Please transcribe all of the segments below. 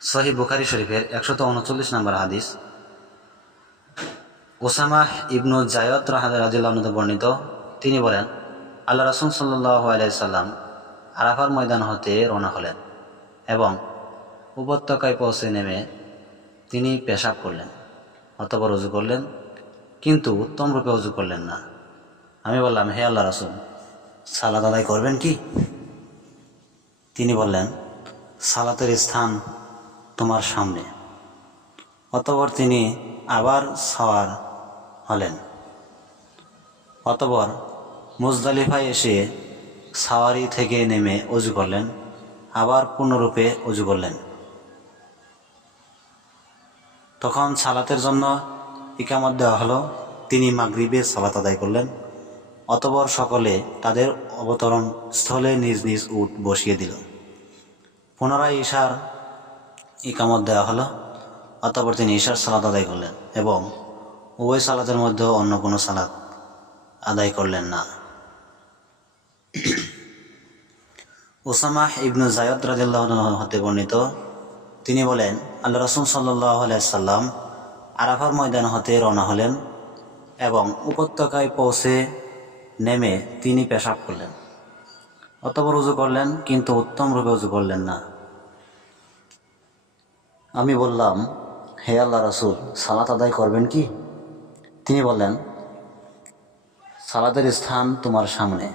সহি বুখারি শরীফের একশত উনচল্লিশ নম্বর হাদিস। ওসামাহ ইবনু জায়দ রাহাদুল্লাহতে বর্ণিত, তিনি বলেন, আল্লাহ রসুল সাল্লাহ আলাইসাল্লাম আরাফার ময়দান হতে রওনা হলেন এবং উপত্যকায় পৌঁছে নেমে তিনি পেশাব করলেন, অতপর উজু করলেন, কিন্তু উত্তম রূপে উজু করলেন না। আমি বললাম, হে আল্লাহ রসুল সালাদ আদায় করবেন কি? তিনি বললেন, সালাতের স্থান তোমার সামনে। অতপর তিনি আবার সওয়ার হলেন। অতপর মুজদালিফায় এসে সাওয়ারি থেকে নেমে অজু করলেন, আবার পূর্ণরূপে অজু করলেন। তখন সালাতের জন্য ইকামত দেওয়া হলো, তিনি মাগরিবে সালাত আদায় করলেন। অতপর সকলে তাদের অবতরণ স্থলে নিজ নিজ উট বসিয়ে দিল। পুনরায় ঈশার ইকামত দেওয়া হলো। অতপর তিনি ঈশার সালাত আদায় করলেন এবং উভয় সালাতের মধ্যে অন্য কোনো সালাত আদায় করলেন না। ওসামাহ ইবনু জায়দ রাজিল্লাহ হতে বর্ণিত, তিনি বলেন আল্লাহ রসুল সাল্লাহ সাল্লাম আরাফার ময়দান হতে রওনা হলেন এবং উপত্যকায় পৌঁছে নেমে তিনি পেশাব করলেন। অতপর উজু করলেন, কিন্তু উত্তম রূপে উজু করলেন না। আমি বললাম, হে আল্লাহ রসুল, সালাত আদায় করবেন কি? তিনি বললেন, সালাতের স্থান তোমার সামনে।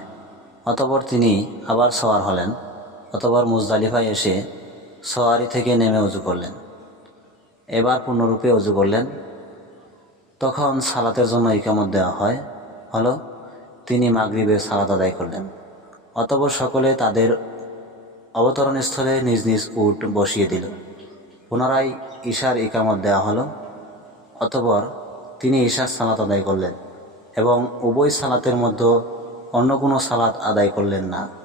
অতপর তিনি আবার সওয়ার হলেন। অতপর মুজদালিফায় এসে সওয়ারি থেকে নেমে উজু করলেন। এবার পূর্ণরূপে উজু করলেন। তখন সালাতের জন্য ইকামত দেওয়া হয়। হলো, তিনি মাগরিবে সালাত আদায় করলেন। অতপর সকলে তাদের অবতরণ স্থলে নিজ নিজ উট বসিয়ে দিল। পুনরায় ঈশার ইকামত দেওয়া হলো, অতপর তিনি ঈশার সালাত আদায় করলেন এবং উভয় সালাতের মধ্যে অন্য কোনো সালাত আদায় করলেন না।